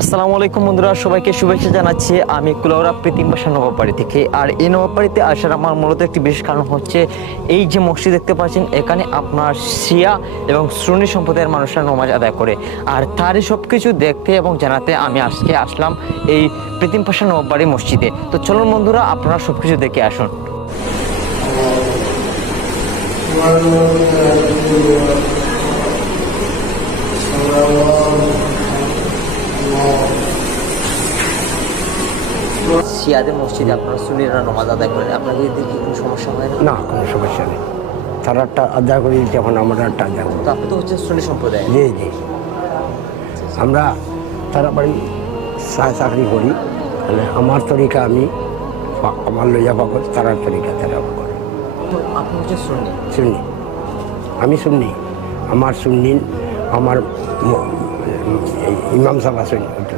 আসসালামু আলাইকুম বন্ধুরা, সবাইকে শুভেচ্ছা জানাচ্ছি। আমি কুলাউড়া প্রীতিম বাসা নবাববাড়ি থেকে। আর এই নবাববাড়িতে আসার আমার মূলত একটি বিশেষ কারণ হচ্ছে এই যে মসজিদ দেখতে পাচ্ছেন, এখানে আপনার শিয়া এবং সুন্নি সম্প্রদায়ের মানুষরা নামাজ আদায় করে। আর তারই সব কিছু দেখতে এবং জানাতে আমি আজকে আসলাম এই প্রীতিম বাসা নবাববাড়ি মসজিদে। তো চলুন বন্ধুরা, আপনারা সব কিছু দেখে আসুন। শিয়াদের মসজিদে আপনারা সুন্নিরা নামাজ আদায় করেন, আপনাদের কি কোনো সমস্যা হয় না? না, কোনো সমস্যা নেই। তারা একটা আদায় করি, যখন আমরা একটা আদায় করি। তো আপনি তো হচ্ছে সুন্নি সম্প্রদায়। জি জি, আমরা তারা বাড়ি চাকরি করি, মানে আমার তরিকা আমি আমার লইয়া পাবো, তারার তরিকা তারা করে। তো আপনি হচ্ছে সুন্নি। শুননি, আমি শুননি, আমার শুননি, আমার ইমাম সাহেব আছেন,